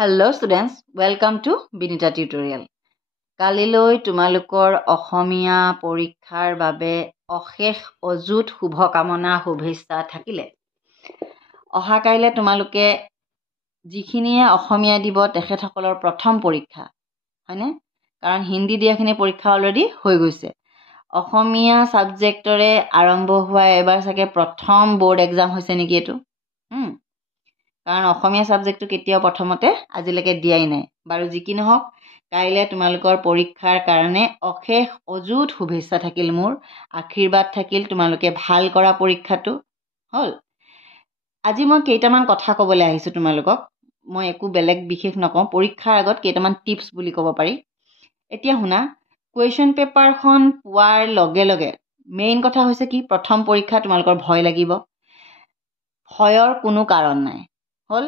Hello students, welcome to Binita Tutorial. কালিলৈ তোমালোকৰ অসমীয়া পৰীক্ষাৰ বাবে অশেষ অযুত শুভকামনা শুভেচ্ছা থাকিলে। অহা কাইলৈ তোমালোকে যিখিনিয়ে অসমীয়া দিব তেখেতসকলৰ প্ৰথম পৰীক্ষা হয়নে? কাৰণ হিন্দী দিয়াখিনি পৰীক্ষা অলৰেডি হৈ গৈছে। অসমীয়া সাবজেক্টৰে আৰম্ভ হোৱা এবাৰ চাগে প্ৰথম বোৰ্ড এক্সাম হৈছে নেকি এইটো? কাৰণ অসমীয়া সাবজেক্টটো কেতিয়াও প্ৰথমতে আজিলৈকে দিয়াই নাই। বাৰু যি কি নহওক, কাইলৈ তোমালোকৰ পৰীক্ষাৰ কাৰণে অশেষ অযুত শুভেচ্ছা থাকিল, মোৰ আশীৰ্বাদ থাকিল তোমালোকে ভাল কৰা পৰীক্ষাটো হ'ল। আজি মই কেইটামান কথা ক'বলৈ আহিছোঁ তোমালোকক। মই একো বেলেগ বিশেষ নকওঁ, পৰীক্ষাৰ আগত কেইটামান টিপছ বুলি ক'ব পাৰি। এতিয়া শুনা, কুৱেশ্যন পেপাৰখন পোৱাৰ লগে লগে মেইন কথা হৈছে কি, প্ৰথম পৰীক্ষা তোমালোকৰ ভয় লাগিব। ভয়ৰ কোনো কাৰণ নাই হ'ল।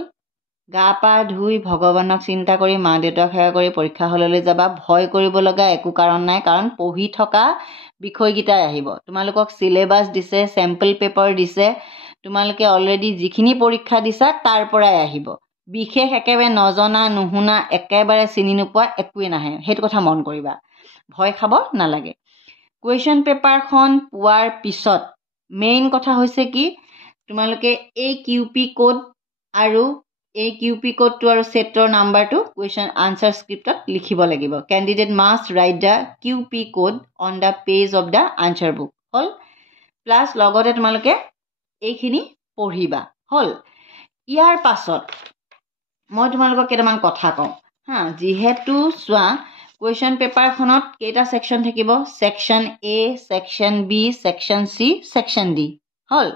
গা পা ধুই ভগৱানক চিন্তা কৰি মা দেউতাক সেৱা কৰি পৰীক্ষা হললৈ যাবা। ভয় কৰিব লগা একো কাৰণ নাই, কাৰণ পঢ়ি থকা বিষয়কেইটাই আহিব। তোমালোকক চিলেবাছ দিছে, চেম্পল পেপাৰ দিছে, তোমালোকে অলৰেডি যিখিনি পৰীক্ষা দিছা তাৰ পৰাই আহিব। বিশেষ একেবাৰে নজনা নুশুনা একেবাৰে চিনি নোপোৱা একোৱে নাহে, সেইটো কথা মন কৰিবা। ভয় খাব নালাগে। কুৱেশ্যন পেপাৰখন পোৱাৰ পিছত মেইন কথা হৈছে কি, তোমালোকে এই QP কোড আৰু এই QP কোডটো আৰু ছেটৰ নাম্বাৰটো কুৱেশ্যন আনচাৰ স্ক্ৰিপ্টত লিখিব লাগিব। Candidate must right the QP code on the page of the answer book হ'ল। প্লাছ লগতে তোমালোকে এইখিনি পঢ়িবা হ'ল। ইয়াৰ পাছত মই তোমালোকক কেইটামান কথা কওঁ যিহেতু চোৱা, কুৱেশ্যন পেপাৰখনত কেইটা ছেকশ্যন থাকিব? Section A, section B, section C, section D হ'ল।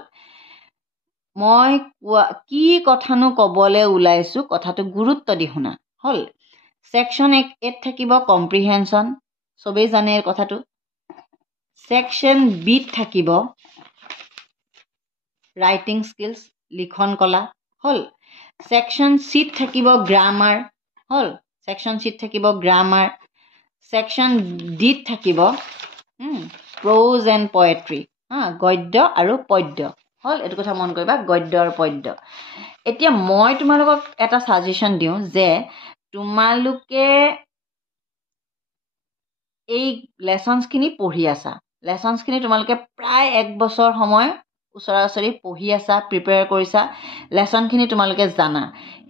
মই কি কথানো ক'বলৈ ওলাইছোঁ, কথাটো গুৰুত্ব দি শুনা হ'ল। ছেকশ্যন 1 থাকিব কম্প্ৰিহেনশ্যন, চবেই জানে এই কথাটো। ছেকশ্যন Bত থাকিব ৰাইটিং স্কিলছ, লিখন কলা হ'ল। ছেকশ্যন Cত থাকিব গ্ৰামাৰ হ'ল। ছেকশ্যন Cত থাকিব গ্ৰামাৰ। ছেকশ্যন Dত থাকিব প্ৰ'জ এণ্ড পয়েট্ৰি, গদ্য আৰু পদ্য হ'ল। এইটো কথা মন কৰিবা, গদ্য আৰু পদ্য। এতিয়া মই তোমালোকক এটা ছাজেশ্যন দিওঁ যে তোমালোকে এই লেচনছখিনি পঢ়ি আছা, লেচনছখিনি তোমালোকে প্ৰায় 1 বছৰ সময় ওচৰা ওচৰি পঢ়ি আছা, প্ৰিপেয়াৰ কৰিছা, লেচনখিনি তোমালোকে জানা।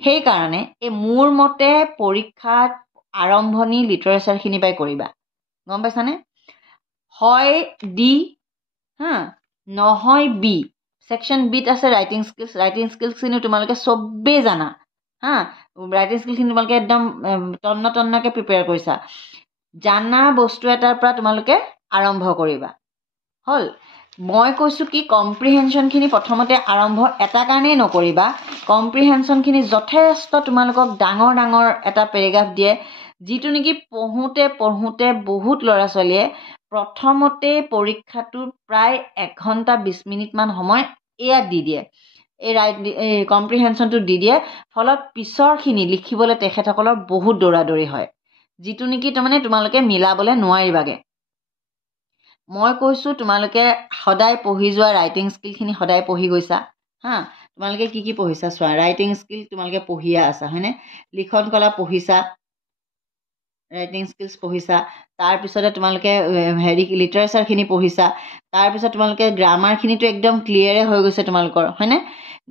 সেইকাৰণে এই মোৰ মতে পৰীক্ষাত আৰম্ভণি লিটাৰেচাৰখিনি পাই কৰিবা, গম পাইছানে? হয় D নহয় B। ছেকশ্যন Bত আছে ৰাইটিং স্কিলছ, ৰাইটিং স্কিলছখিনি তোমালোকে চবেই জানা ৰাইটিং স্কিলছখিনি তোমালোকে একদম তন্নকৈ প্ৰিপেয়াৰ কৰিছা। জানা বস্তু এটাৰ পৰা তোমালোকে আৰম্ভ কৰিবা হ'ল। মই কৈছোঁ কি, কম্প্ৰিহেনশ্যনখিনি প্ৰথমতে আৰম্ভ এটা কাৰণেই নকৰিবা। কম্প্ৰিহেনশ্যনখিনি যথেষ্ট তোমালোকক ডাঙৰ ডাঙৰ এটা পেৰেগ্ৰাফ দিয়ে, যিটো নেকি পঢ়োঁতে বহুত ল'ৰা ছোৱালীয়ে প্ৰথমতে পৰীক্ষাটোৰ প্ৰায় 1 ঘণ্টা 20 মিনিটমান সময় এয়া দি দিয়ে, এই কম্প্ৰিহেনশ্যনটো দি দিয়ে। ফলত পিছৰখিনি লিখিবলৈ তেখেতসকলৰ বহুত দৌৰাদৌৰি হয়, যিটো নেকি তাৰমানে তোমালোকে মিলাবলৈ নোৱাৰিবাগে। মই কৈছোঁ তোমালোকে সদায় পঢ়ি যোৱা, ৰাইটিং স্কিলখিনি সদায় পঢ়ি গৈছা তোমালোকে কি পঢ়িছা চোৱা। ৰাইটিং স্কিল তোমালোকে পঢ়িয়ে আছা হয়নে? লিখন কলা পঢ়িছা, ৰাইটিং স্কিলছ পঢ়িছা, তাৰপিছতে তোমালোকে লিটাৰেচাৰখিনি পঢ়িছা, তাৰপিছত তোমালোকে গ্ৰামাৰখিনিতো একদম ক্লিয়াৰে হৈ গৈছে তোমালোকৰ হয়নে?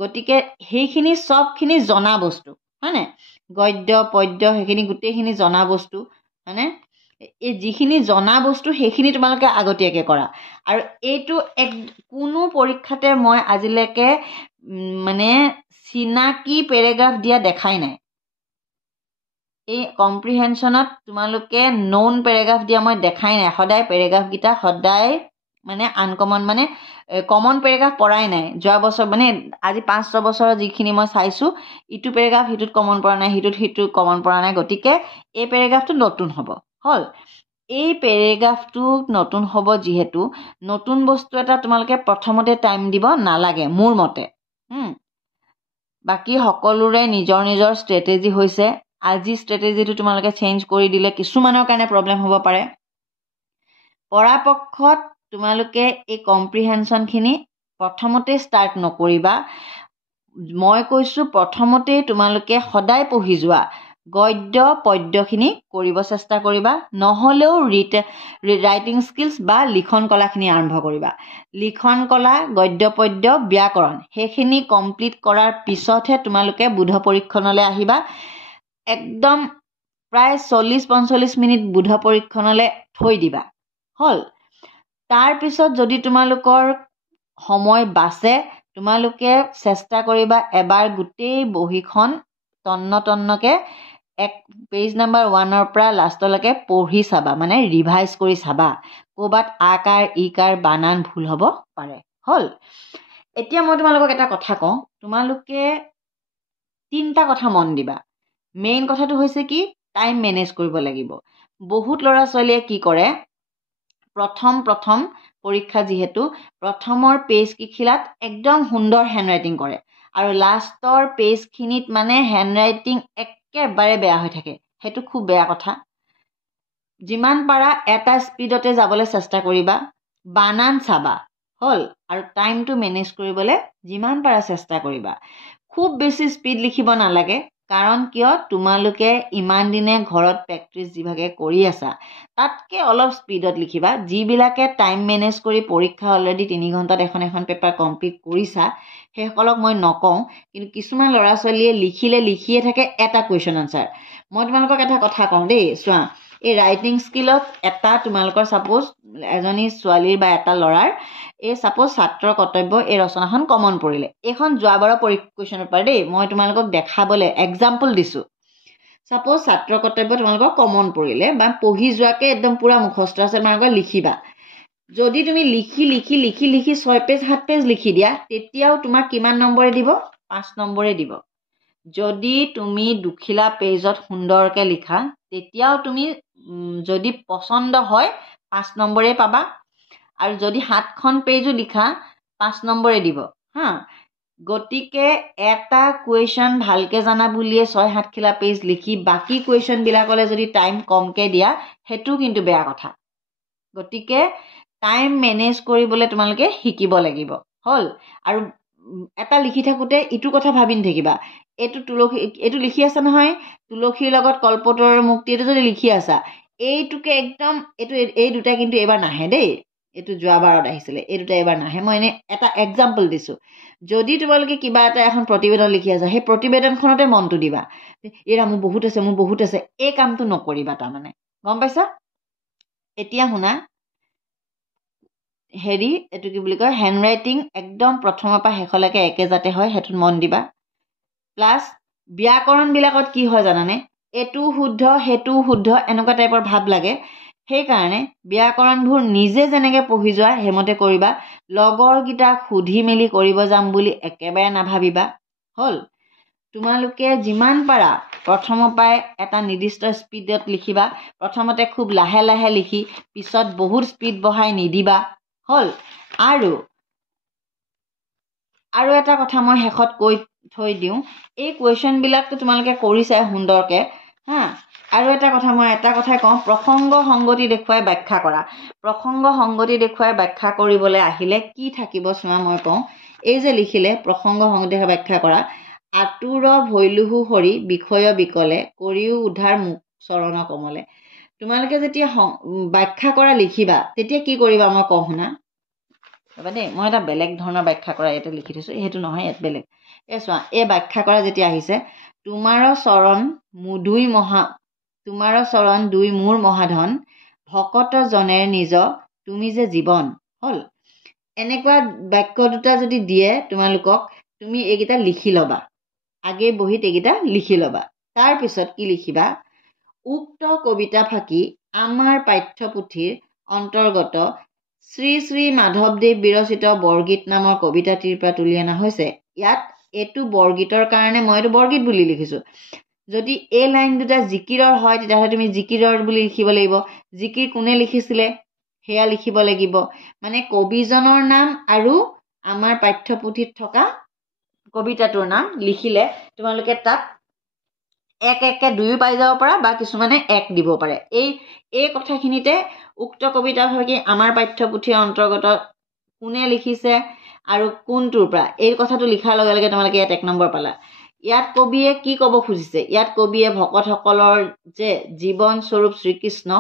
গতিকে সেইখিনি চবখিনি জনা বস্তু হয়নে? গদ্য পদ্য সেইখিনি গোটেইখিনি জনা বস্তু হয়নে? এই যিখিনি জনা বস্তু সেইখিনি তোমালোকে আগতীয়াকৈ কৰা। আৰু এইটো কোনো পৰীক্ষাতে মই আজিলৈকে মানে চিনাকি পেৰেগ্ৰাফ দিয়া দেখাই নাই। এই কম্প্ৰিহেনশ্যনত তোমালোকে ন'ন পেৰেগ্ৰাফ দিয়া মই দেখাই নাই। সদায় পেৰেগ্ৰাফকেইটা সদায় মানে আনকমন, মানে কমন পেৰেগ্ৰাফ পৰাই নাই। যোৱা বছৰ মানে আজি 5-6 বছৰৰ যিখিনি মই চাইছোঁ, ইটো পেৰেগ্ৰাফ সিটোত কমন পৰা নাই, সিটো কমন পৰা নাই। গতিকে এই পেৰেগ্ৰাফটো নতুন হ'ব হ'ল। এই পেৰেগ্ৰাফটো নতুন হ'ব যিহেতু, নতুন বস্তু এটা তোমালোকে প্ৰথমতে টাইম দিব নালাগে মোৰ মতে। বাকী সকলোৰে নিজৰ নিজৰ ষ্ট্ৰেটেজি হৈছে। আজি ষ্ট্ৰেটেজিটো তোমালোকে চেঞ্জ কৰি দিলে কিছুমানৰ কাৰণে প্ৰব্লেম হ'ব পাৰে। পৰাপক্ষত তোমালোকে এই কম্প্ৰিহেনশ্যনখিনি প্ৰথমতে ষ্টাৰ্ট নকৰিবা। মই কৈছোঁ প্ৰথমতেই তোমালোকে সদায় পঢ়ি যোৱা, গদ্য পদ্যখিনি কৰিব চেষ্টা কৰিবা, নহ'লেও ৰাইটিং স্কিলছ বা লিখন কলাখিনি আৰম্ভ কৰিবা। লিখন কলা, গদ্য পদ্য, ব্যাকৰণ সেইখিনি কমপ্লিট কৰাৰ পিছতহে তোমালোকে বুধ পৰীক্ষণলৈ আহিবা। একদম প্ৰায় 40-45 মিনিট বুধ পৰীক্ষণলৈ থৈ দিবা। হ'ল। তাৰপিছত যদি তোমালোকৰ সময় বাচে, তোমালোকে চেষ্টা কৰিবা এবাৰ গোটেই বহীখন তন্নকে পেজ নম্বৰ 1 পৰা লাষ্টলৈকে পঢ়ি চাবা, মানে ৰিভাইজ কৰি চাবা। ক'ৰবাত আকাৰ ইকাৰ বানান ভুল হ'ব পাৰে। হ'ল। এতিয়া মই তোমালোকক এটা কথা কওঁ, তোমালোকে 3টা কথা মন দিবা। মেইন কথাটো হৈছে কি, টাইম মেনেজ কৰিব লাগিব। বহুত ল'ৰা ছোৱালীয়ে কি কৰে, প্ৰথম পৰীক্ষা যিহেতু প্ৰথমৰ পেজ কেইখিলাত একদম সুন্দৰ হেণ্ডৰাইটিং কৰে আৰু লাষ্টৰ পেজখিনিত মানে হেণ্ডৰাইটিং একেবাৰে বেয়া হৈ থাকে। সেইটো খুব বেয়া কথা। যিমান পাৰা এটা স্পীডতে যাবলৈ চেষ্টা কৰিবা, বানান চাবা। হ'ল। আৰু টাইমটো মেনেজ কৰিবলৈ যিমান পাৰা চেষ্টা কৰিবা। খুব বেছি স্পীড লিখিব নালাগে, কাৰণ কিয় তোমালোকে ইমান দিনে ঘৰত প্ৰেক্টিছ যিভাগে কৰি আছা, তাতকৈ অলপ স্পীডত লিখিবা। যিবিলাকে টাইম মেনেজ কৰি পৰীক্ষা অলৰেডি 3 ঘণ্টাত এখন পেপাৰ কমপ্লিট কৰিছা, সেইসকলক মই নকওঁ, কিন্তু কিছুমান ল'ৰা ছোৱালীয়ে লিখিয়ে থাকে এটা কুৱেশ্যন আনচাৰ। মই তোমালোকক এটা কথা কওঁ দেই, চোৱা, এই ৰাইটিং স্কিলত এটা তোমালোকৰ ছাপ'জ এজনী ছোৱালীৰ বা এটা ল'ৰাৰ এই ছাপ'জ ছাত্ৰৰ কৰ্তব্য এই ৰচনাখন কমন পৰিলে। এইখন যোৱাবাৰৰ কুৱেশ্যন পেপাৰ দেই, মই তোমালোকক দেখাবলৈ এক্সাম্পল দিছোঁ। ছাপ'জ ছাত্ৰ কৰ্তব্য তোমালোকৰ কমন পৰিলে বা পঢ়ি যোৱাকৈ একদম পূৰা মুখস্থ আছে, তোমালোকে লিখিবা। যদি তুমি লিখি 6 পেজ 7 পেজ লিখি দিয়া, তেতিয়াও তোমাক কিমান নম্বৰে দিব? 5 নম্বৰে দিব। যদি তুমি দুখিলা পেজত সুন্দৰকৈ লিখা, তেতিয়াও তুমি যদি পচন্দ হয় 5 নম্বৰে পাবা। আৰু যদি 7খন পেজো লিখা 5 নম্বৰে দিব। হা, গতিকে এটা কুৱেশ্যন ভালকৈ জানা বুলিয়ে 6-7 খিলা পেজ লিখি বাকী কুৱেশ্যনবিলাকলৈ যদি টাইম কমকৈ দিয়া, সেইটো কিন্তু বেয়া কথা। গতিকে টাইম মেনেজ কৰিবলৈ তোমালোকে শিকিব লাগিব। হ'ল। আৰু এটা লিখি থাকোঁতে ইটো কথা ভাবি নাথাকিবা, এইটো লিখি আছা নহয়, তুলসীৰ লগত কল্পতৰুৰ মুক্তি, এইটো যদি লিখি আছা, এইটোকে একদম এই দুটা কিন্তু এইবাৰ নাহে দেই। এইটো যোৱাবাৰত আহিছিলে, এই দুটা এইবাৰ নাহে। মই এনেই এটা এক্সাম্পল দিছোঁ। যদি তোমালোকে কিবা এটা এখন প্ৰতিবেদন লিখি আছা, সেই প্ৰতিবেদনখনতে মনটো দিবা, এৰা মোৰ বহুত আছে, এই কামটো নকৰিবা। তাৰমানে গম পাইছা? এতিয়া শুনা, এইটো কি বুলি কয়, হেণ্ডৰাইটিং একদম প্ৰথমৰ পৰা শেষলৈকে একে যাতে হয়, সেইটোত মন দিবা। প্লাছ ব্যাকৰণবিলাকত কি হয় জানানে, এইটোও শুদ্ধ সেইটোও শুদ্ধ এনেকুৱা টাইপৰ ভাৱ লাগে। সেইকাৰণে ব্যাকৰণবোৰ নিজে যেনেকৈ পঢ়ি যোৱা সেইমতে কৰিবা। লগৰকেইটাক সুধি মেলি কৰিব যাম বুলি একেবাৰে নাভাবিবা। হ'ল। তোমালোকে যিমান পাৰা প্ৰথমৰ পৰাই এটা নিৰ্দিষ্ট স্পীডত লিখিবা। প্ৰথমতে খুব লাহে লাহে লিখি পিছত বহুত স্পীড বঢ়াই নিদিবা। হ'ল। আৰু এটা কথা মই শেষত কৈ থৈ দিওঁ, এই কুৱেশ্যনবিলাকতো তোমালোকে কৰিছাই সুন্দৰকৈ। হা, আৰু এটা কথাই কওঁ, প্ৰসংগ সংগতি দেখুৱাই ব্যাখ্যা কৰা। প্ৰসংগ সংগতি দেখুৱাই ব্যাখ্যা কৰিবলৈ আহিলে কি থাকিব চোৱা, মই কওঁ, এই যে লিখিলে প্ৰসংগ সংগতি দেখুৱাই ব্যাখ্যা কৰা, আতুৰ ভৈলুহু হৰি বিষয় বিকলে কৰিও উদ্ধাৰ মুখ চৰণ কমলে। তোমালোকে যেতিয়া ব্যাখ্যা কৰা লিখিবা, তেতিয়া কি কৰিবা মই কওঁ শুনা। ৰ'বা দেই, মই এটা বেলেগ ধৰণৰ ব্যাখ্যা কৰা ইয়াতে লিখি থৈছোঁ, সেইটো নহয়, ইয়াত বেলেগ। চোৱা, এই ব্যাখ্যা কৰা যেতিয়া আহিছে, তোমাৰ চৰণ দুই মোৰ মহাধন, ভকত জনে নিজ তুমি যে জীৱন। হ'ল। এনেকুৱা বাক্য দুটা যদি দিয়ে তোমালোকক, তুমি এইকেইটা লিখি ল'বা। আগে বহীত এইকেইটা লিখি ল'বা। তাৰপিছত কি লিখিবা, উক্ত কবিতা ফাঁকি আমাৰ পাঠ্যপুথিৰ অন্তৰ্গত শ্ৰী শ্ৰী মাধৱদেৱ বিৰচিত বৰগীত নামৰ কবিতাটিৰ পৰা তুলি অনা হৈছে। ইয়াত এইটো বৰগীতৰ কাৰণে মই এইটো বৰগীত বুলি লিখিছোঁ। যদি এই লাইন দুটা জিকিৰৰ হয়, তেতিয়াহ'লে তুমি জিকিৰৰ বুলি লিখিব লাগিব। জিকিৰ কোনে লিখিছিলে সেয়া লিখিব লাগিব। মানে কবিজনৰ নাম আৰু আমাৰ পাঠ্যপুথিত থকা কবিতাটোৰ নাম লিখিলে তোমালোকে তাত এককৈ দুয়ো পাই যাব পাৰা, বা কিছুমানে এক দিব পাৰে। এই কথাখিনিতে উক্ত কবিতা ভাগি আমাৰ পাঠ্যপুথিৰ অন্তৰ্গত কোনে লিখিছে আৰু কোনটোৰ পৰা, এই কথাটো লিখাৰ লগে লগে তোমালোকে ইয়াত 1 নম্বৰ পালা। ইয়াত কবিয়ে কি ক'ব খুজিছে? ইয়াত কবিয়ে ভকতসকলৰ যে জীৱন স্বৰূপ শ্ৰীকৃষ্ণ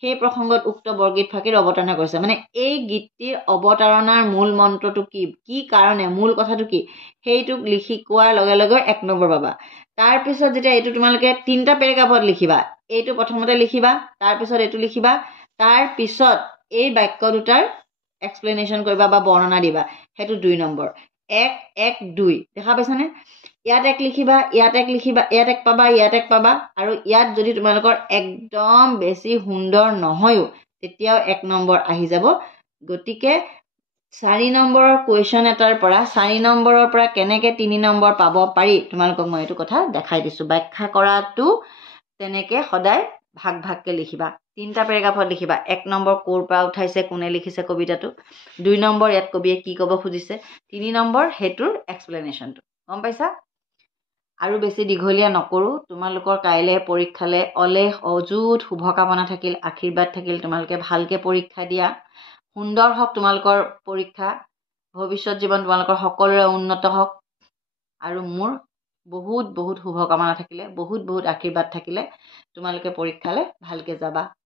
সেই প্ৰসংগত উক্ত বৰগীত ফাঁকিৰ অৱতাৰণা কৰিছে। মানে এই গীতটিৰ অৱতাৰণাৰ মূল মন্ত্ৰটো কি কাৰণে, মূল কথাটো কি, সেইটোক লিখি কোৱাৰ লগে লগে 1 নম্বৰ পাবা। তাৰপিছত যেতিয়া এইটো তোমালোকে 3টা পেৰেগ্ৰাফত লিখিবা, এইটো প্ৰথমতে লিখিবা, তাৰপিছত এইটো লিখিবা, তাৰপিছত এই বাক্য দুটাৰ এক্সপ্লেনেশ্যন কৰিবা বা বৰ্ণনা দিবা, সেইটো 2 নম্বৰ। 1, 1, 2 দেখা পাইছানে? ইয়াত 1 লিখিবা, ইয়াত 1 লিখিবা, ইয়াত 1 পাবা, ইয়াত 1 পাবা, আৰু ইয়াত যদি তোমালোকৰ একদম বেছি সুন্দৰ নহয়ও তেতিয়াও 1 নম্বৰ আহি যাব। গতিকে 4 নম্বৰৰ কুৱেশ্যন এটাৰ পৰা 4 নম্বৰৰ পৰা কেনেকৈ 3 নম্বৰ পাব পাৰি তোমালোকক মই এইটো কথা দেখাই দিছোঁ। ব্যাখ্যা কৰাটো তেনেকৈ সদায় ভাগ ভাগকৈ লিখিবা। 3টা পেৰেগ্ৰাফত লিখিবা। 1 নম্বৰ ক'ৰ পৰা উঠাইছে, কোনে লিখিছে কবিতাটো, 2 নম্বৰ ইয়াত কবিয়ে কি ক'ব খুজিছে, 3 নম্বৰ সেইটোৰ এক্সপ্লেনেশ্যনটো। গম পাইছা? আৰু বেছি দীঘলীয়া নকৰোঁ। তোমালোকৰ কাইলৈ পৰীক্ষালৈ অলেখ অযুত শুভকামনা থাকিল, আশীৰ্বাদ থাকিল। তোমালোকে ভালকৈ পৰীক্ষা দিয়া, সুন্দৰ হওক তোমালোকৰ পৰীক্ষা, ভৱিষ্যত জীৱন তোমালোকৰ সকলোৰে উন্নত হওক। আৰু মোৰ বহুত বহুত শুভকামনা থাকিলে, বহুত বহুত আশীৰ্বাদ থাকিলে। তোমালোকে পৰীক্ষালৈ ভালকৈ যাবা।